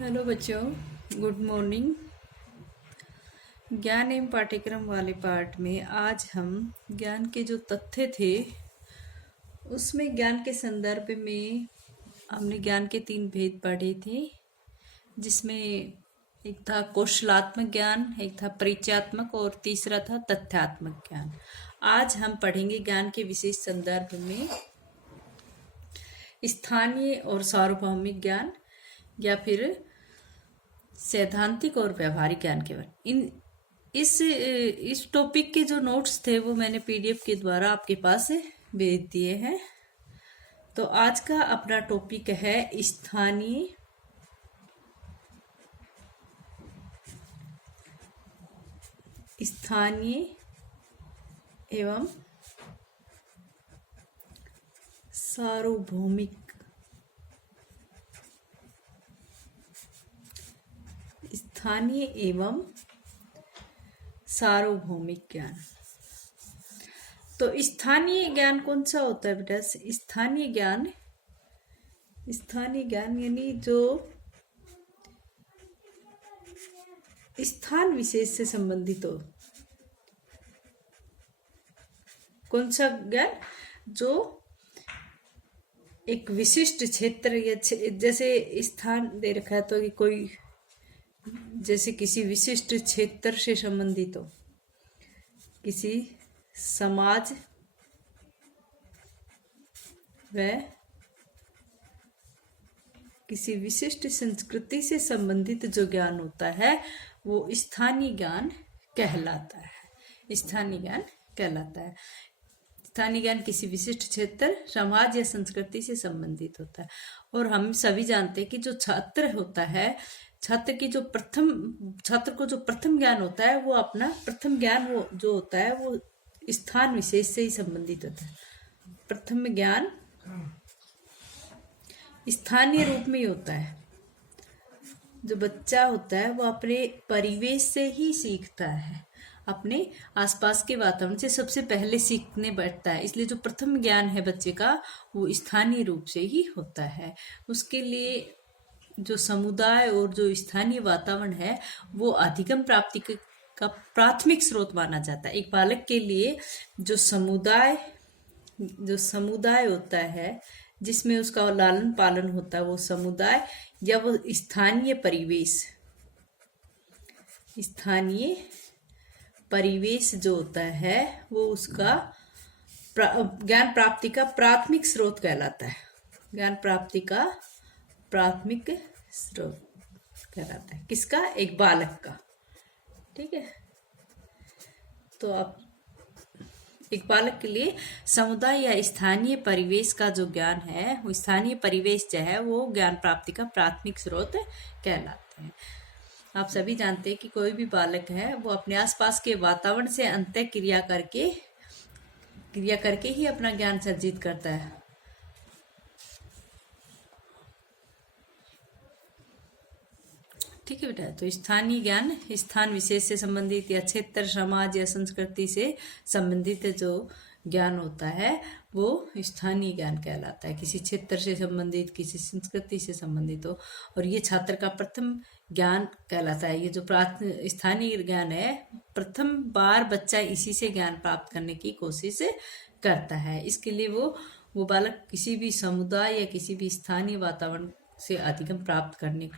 Hello बच्चों, good morning. ज्ञान एवं पाठ्यक्रम वाले पार्ट में आज हम ज्ञान के जो तथ्य थे उसमें ज्ञान के संदर्भ में हमने ज्ञान के 3 भेद पढ़े थे, जिसमें एक था कौशलात्मक ज्ञान, एक था परिचयात्मक और तीसरा था तथ्यात्मक ज्ञान। आज हम पढ़ेंगे ज्ञान के विशेष संदर्भ में स्थानीय और सार्वभौमिक ज्ञान या फिर सैद्धांतिक और व्यवहारिक ज्ञान के बारे इन इस टॉपिक के जो नोट्स थे वो मैंने पीडीएफ के द्वारा आपके पास भेज दिए हैं। तो आज का अपना टॉपिक है स्थानीय एवं सार्वभौमिक स्थानीय एवं सार्वभौमिक ज्ञान। तो स्थानीय ज्ञान कौन सा होता है बेटा? स्थानीय ज्ञान यानी जो स्थान विशेष से संबंधित हो। कौन सा ज्ञान? जो एक विशिष्ट क्षेत्र या जैसे स्थान दे रखा है तो कोई जैसे किसी विशिष्ट क्षेत्र से संबंधित हो, किसी समाज व किसी विशिष्ट संस्कृति से संबंधित जो ज्ञान होता है वो स्थानीय ज्ञान कहलाता है। स्थानीय ज्ञान किसी विशिष्ट क्षेत्र, समाज या संस्कृति से संबंधित होता है। और हम सभी जानते हैं कि जो छात्र होता है, छात्र को जो प्रथम ज्ञान होता है वो अपना प्रथम ज्ञान वो जो होता है वो स्थान विशेष से ही संबंधित होता है। प्रथम ज्ञान स्थानीय रूप में ही होता है। जो बच्चा होता है वो अपने परिवेश से ही सीखता है, अपने आसपास के वातावरण से सबसे पहले सीखने बैठता है। इसलिए जो प्रथम ज्ञान है बच्चे का वो स्थानीय रूप से ही होता है। उसके लिए जो समुदाय और जो स्थानीय वातावरण है वो अधिगम प्राप्ति का प्राथमिक स्रोत माना जाता है। एक बालक के लिए जो समुदाय होता है जिसमें उसका लालन पालन होता है, वो समुदाय या वो स्थानीय परिवेश जो होता है वो उसका ज्ञान प्राप्ति का प्राथमिक स्रोत कहलाता है। ज्ञान प्राप्ति का प्राथमिक स्रोत कहलाता है किसका? एक बालक का। ठीक है। तो अब एक बालक के लिए समुदाय या स्थानीय परिवेश का जो ज्ञान है, वो स्थानीय परिवेश जो है वो ज्ञान प्राप्ति का प्राथमिक स्रोत कहलाते हैं। आप सभी जानते हैं कि कोई भी बालक है वो अपने आसपास के वातावरण से अंतः क्रिया करके ही अपना ज्ञान सर्जित करता है। ठीक है बेटा। तो स्थानीय ज्ञान स्थान विशेष से संबंधित या क्षेत्र, समाज या संस्कृति से संबंधित जो ज्ञान होता है वो स्थानीय ज्ञान कहलाता है। किसी क्षेत्र से संबंधित, किसी संस्कृति से संबंधित हो, और ये छात्र का प्रथम ज्ञान कहलाता है। ये जो स्थानीय ज्ञान है, प्रथम बार बच्चा इसी से ज्ञान प्राप्त करने की कोशिश करता है। इसके लिए वो बालक किसी भी समुदाय या किसी भी स्थानीय वातावरण से अधिगम प्राप्त करने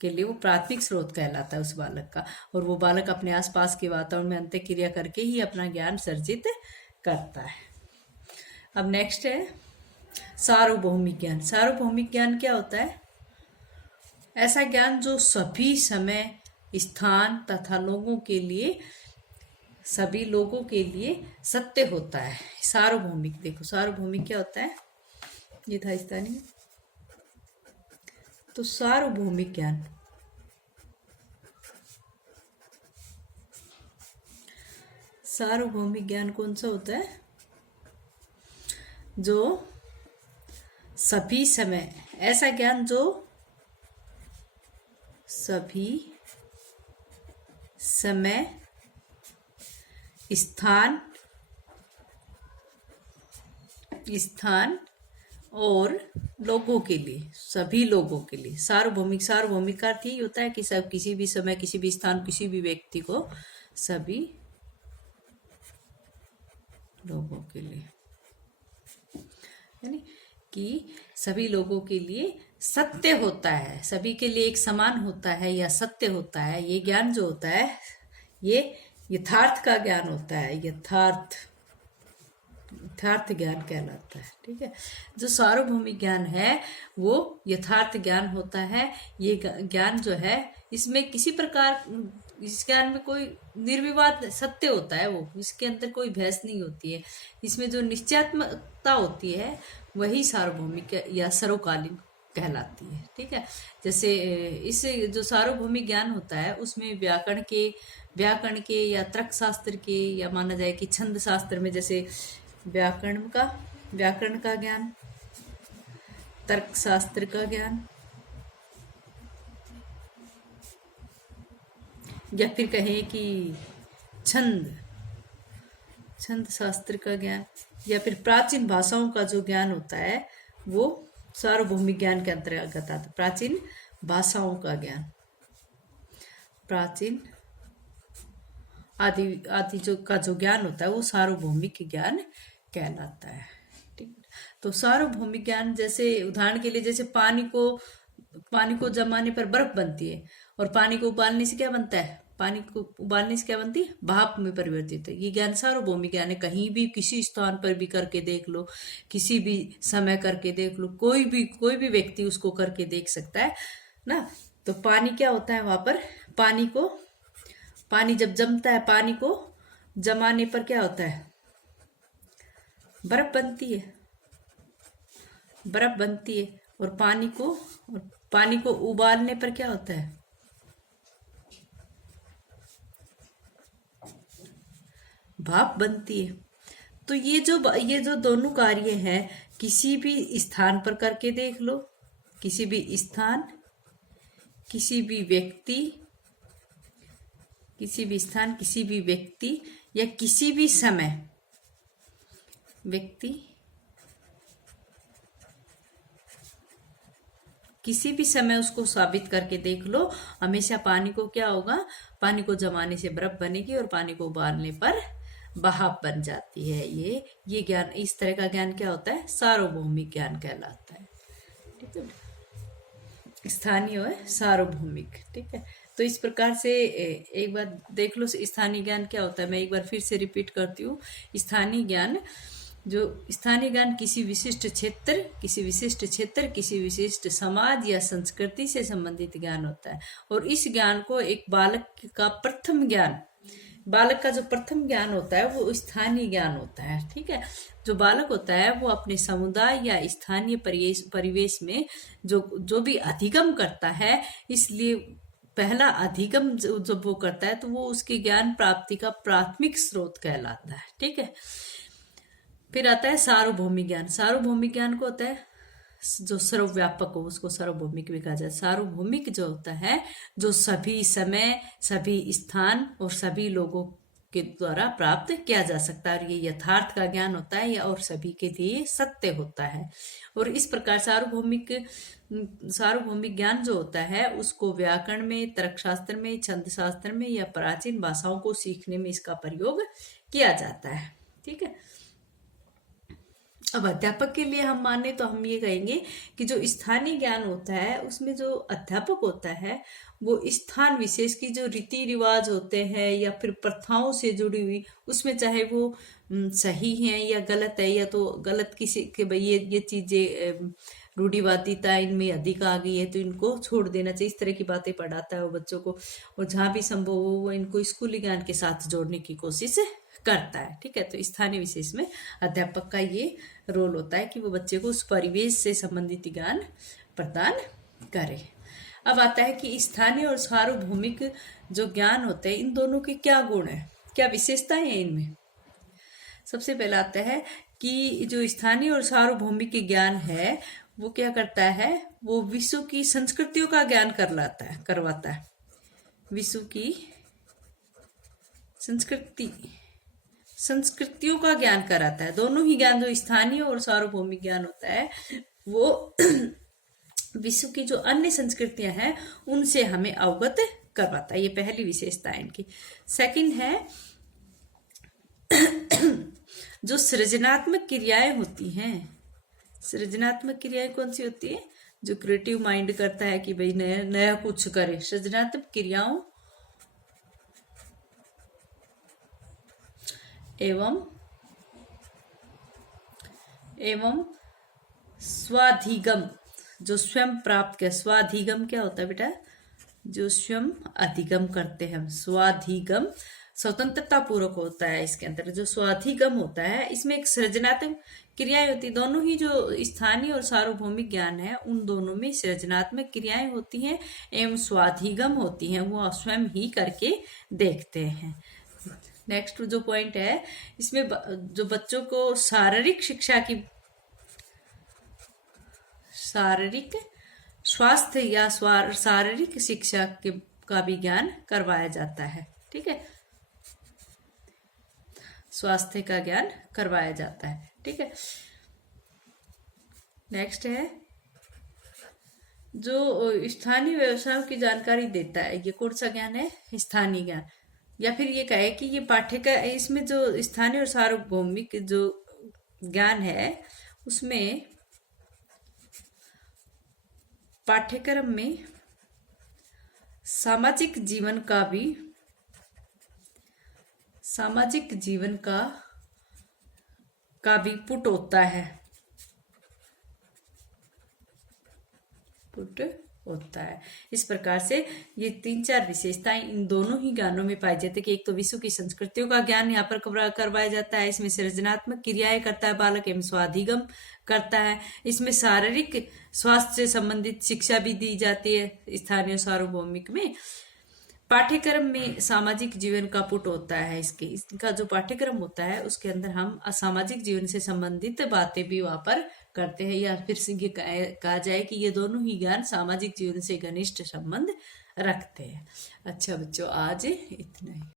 के लिए वो प्राथमिक स्रोत कहलाता है उस बालक का। और वो बालक अपने आसपास के वातावरण में अंतः क्रिया करके ही अपना ज्ञान सर्जित करता है। अब नेक्स्ट है सार्वभौमिक ज्ञान। सार्वभौमिक ज्ञान क्या होता है? ऐसा ज्ञान जो सभी समय, स्थान तथा सभी लोगों के लिए सत्य होता है। सार्वभौमिक, देखो सार्वभौमिक क्या होता है? ये था स्थानीय। तो सार्वभौमिक ज्ञान कौन सा होता है? जो सभी समय, ऐसा ज्ञान जो सभी समय, स्थान और लोगों के लिए, सभी लोगों के लिए। सार्वभौमिक, सार्वभौमिक का अर्थ यही होता है कि सब, किसी भी समय, किसी भी स्थान, किसी भी व्यक्ति को, सभी लोगों के लिए, यानी कि सभी लोगों के लिए सत्य होता है, सभी के लिए एक समान होता है या सत्य होता है। ये ज्ञान जो होता है ये यथार्थ का ज्ञान होता है, यथार्थ ज्ञान कहलाता है। ठीक है, जो सार्वभौमिक ज्ञान है वो यथार्थ ज्ञान होता है। ये ज्ञान जो है इसमें किसी प्रकार, इस ज्ञान में कोई निर्विवाद सत्य होता है, वो इसके अंदर कोई बहस नहीं होती है। इसमें जो निश्चयात्मकता होती है वही सार्वभौमिक या सर्वकालीन कहलाती है। ठीक है, जैसे इस जो सार्वभौमिक ज्ञान होता है उसमें व्याकरण के या तर्क शास्त्र के, या माना जाए कि छंद शास्त्र में जैसे व्याकरण का ज्ञान, तर्क शास्त्र का ज्ञान, या फिर कहें कि छंद शास्त्र का ज्ञान, या फिर प्राचीन भाषाओं का जो ज्ञान होता है वो सार्वभौमिक ज्ञान के अंतर्गत आता है। प्राचीन भाषाओं का ज्ञान, प्राचीन आदि जो ज्ञान होता है वो सार्वभौमिक ज्ञान कहलाता है। ठीक, तो सार्वभौमिक ज्ञान, जैसे उदाहरण के लिए, जैसे पानी को जमाने पर बर्फ बनती है, और पानी को उबालने से क्या बनता है, भाप में परिवर्तित है। ये ज्ञान सार्वभौमिक ज्ञान है। कहीं भी किसी स्थान पर भी करके देख लो, किसी भी समय करके देख लो, कोई भी व्यक्ति उसको करके देख सकता है ना। तो पानी क्या होता है, वहां पर पानी जब जमता है, पानी को जमाने पर क्या होता है, बर्फ बनती है। और पानी को उबालने पर क्या होता है, भाप बनती है। तो ये जो दोनों कार्य हैं, किसी भी स्थान पर करके देख लो, किसी भी स्थान, किसी भी व्यक्ति या किसी भी समय, किसी भी समय उसको साबित करके देख लो। हमेशा पानी को क्या होगा, पानी को जमाने से बर्फ बनेगी और पानी को उबालने पर भाप बन जाती है। ये ज्ञान, इस तरह का ज्ञान क्या होता है, सार्वभौमिक ज्ञान कहलाता है। ठीक है, स्थानीय है सार्वभौमिक। ठीक है, तो इस प्रकार से एक बार देख लो स्थानीय ज्ञान क्या होता है। मैं एक बार फिर से रिपीट करती हूँ। स्थानीय ज्ञान किसी विशिष्ट क्षेत्र, किसी विशिष्ट समाज या संस्कृति से संबंधित ज्ञान होता है। और इस ज्ञान को एक बालक का जो प्रथम ज्ञान होता है वो स्थानीय ज्ञान होता है। ठीक है, जो बालक होता है वो अपने समुदाय या स्थानीय परिवेश में जो भी अधिगम करता है, इसलिए पहला अधिगम जब वो करता है तो वो उसके ज्ञान प्राप्ति का प्राथमिक स्रोत कहलाता है। ठीक है, फिर आता है सार्वभौमिक ज्ञान को होता है जो सर्वव्यापक हो, उसको सार्वभौमिक भी कहा जाए। सार्वभौमिक जो होता है जो सभी समय, सभी स्थान और सभी लोगों के द्वारा प्राप्त किया जा सकता है, और ये यथार्थ का ज्ञान होता है, या और सभी के लिए सत्य होता है। और इस प्रकार सार्वभौमिक ज्ञान जो होता है उसको व्याकरण में, तर्कशास्त्र में, छंद शास्त्र में या प्राचीन भाषाओं को सीखने में इसका प्रयोग किया जाता है। ठीक है, अब अध्यापक के लिए हम माने तो हम ये कहेंगे कि जो स्थानीय ज्ञान होता है उसमें जो अध्यापक होता है वो स्थान विशेष की जो रीति रिवाज होते हैं या फिर प्रथाओं से जुड़ी हुई, उसमें चाहे वो सही है या गलत है, या तो गलत किसी के भाई ये चीजें रूढ़िवादिता इनमें अधिक आ गई है तो इनको छोड़ देना चाहिए, इस तरह की बातें पढ़ाता है वो बच्चों को। और जहाँ भी संभव हो वो इनको स्कूली ज्ञान के साथ जोड़ने की कोशिश करता है। ठीक है, तो स्थानीय विशेष में अध्यापक का ये रोल होता है कि वो बच्चे को उस परिवेश से संबंधित ज्ञान प्रदान करे। अब आता है कि स्थानीय और सार्वभौमिक जो ज्ञान होते हैं इन दोनों के क्या गुण है, क्या विशेषताएं हैं इनमें। सबसे पहला आता है कि जो स्थानीय और सार्वभौमिक ज्ञान है वो क्या करता है, वो विश्व की संस्कृतियों का ज्ञान करवाता है। विश्व की संस्कृति संस्कृतियों का ज्ञान कराता है। दोनों ही ज्ञान, जो स्थानीय और सार्वभौमिक ज्ञान होता है, वो विश्व की जो अन्य संस्कृतियां हैं उनसे हमें अवगत करवाता है। ये पहली विशेषता है इनकी। सेकंड है जो सृजनात्मक क्रियाएं होती हैं। सृजनात्मक क्रियाएं कौन सी होती है? जो क्रिएटिव माइंड करता है कि भाई नया नया कुछ करे। सृजनात्मक क्रियाओं एवं स्वाधिगम, जो स्वयं प्राप्त कर। स्वाधिगम क्या होता है बेटा? जो स्वयं अधिगम करते हैं। स्वाधिगम स्वतंत्रता पूर्वक होता है। इसके अंदर जो स्वाधिगम होता है, इसमें एक सृजनात्मक क्रियाएं होती है। दोनों ही जो स्थानीय और सार्वभौमिक ज्ञान है, उन दोनों में सृजनात्मक क्रियाएं होती हैं एवं स्वाधिगम होती हैं। वो स्वयं ही करके देखते हैं। नेक्स्ट जो पॉइंट है, इसमें जो बच्चों को शारीरिक शिक्षा की, शारीरिक स्वास्थ्य या शारीरिक शिक्षा का भी ज्ञान करवाया जाता है। ठीक है, स्वास्थ्य का ज्ञान करवाया जाता है। ठीक है, नेक्स्ट है जो स्थानीय व्यवसायों की जानकारी देता है। ये कौन सा ज्ञान है? स्थानीय ज्ञान। या फिर ये कहे कि ये पाठ्यक्रम, इसमें जो स्थानीय और सार्वभौमिक जो ज्ञान है, उसमें पाठ्यक्रम में सामाजिक जीवन का भी पुट होता है। इस प्रकार से ये 3-4 विशेषताएं इन दोनों ही ज्ञानों में पाई जाती है कि एक तो विश्व की संस्कृतियों का ज्ञान यहाँ पर करवाया जाता है। इसमें सृजनात्मक क्रियाएं करता है बालक एवं स्वाधिगम करता है। इसमें शारीरिक स्वास्थ्य से संबंधित शिक्षा भी दी जाती है स्थानीय सार्वभौमिक में। पाठ्यक्रम में सामाजिक जीवन का पुट होता है। इसका जो पाठ्यक्रम होता है उसके अंदर हम असामाजिक जीवन से संबंधित बातें भी वहां पर करते हैं। या फिर ये कहा जाए कि ये दोनों ही ज्ञान सामाजिक जीवन से घनिष्ठ संबंध रखते हैं। अच्छा बच्चों, आज इतना ही।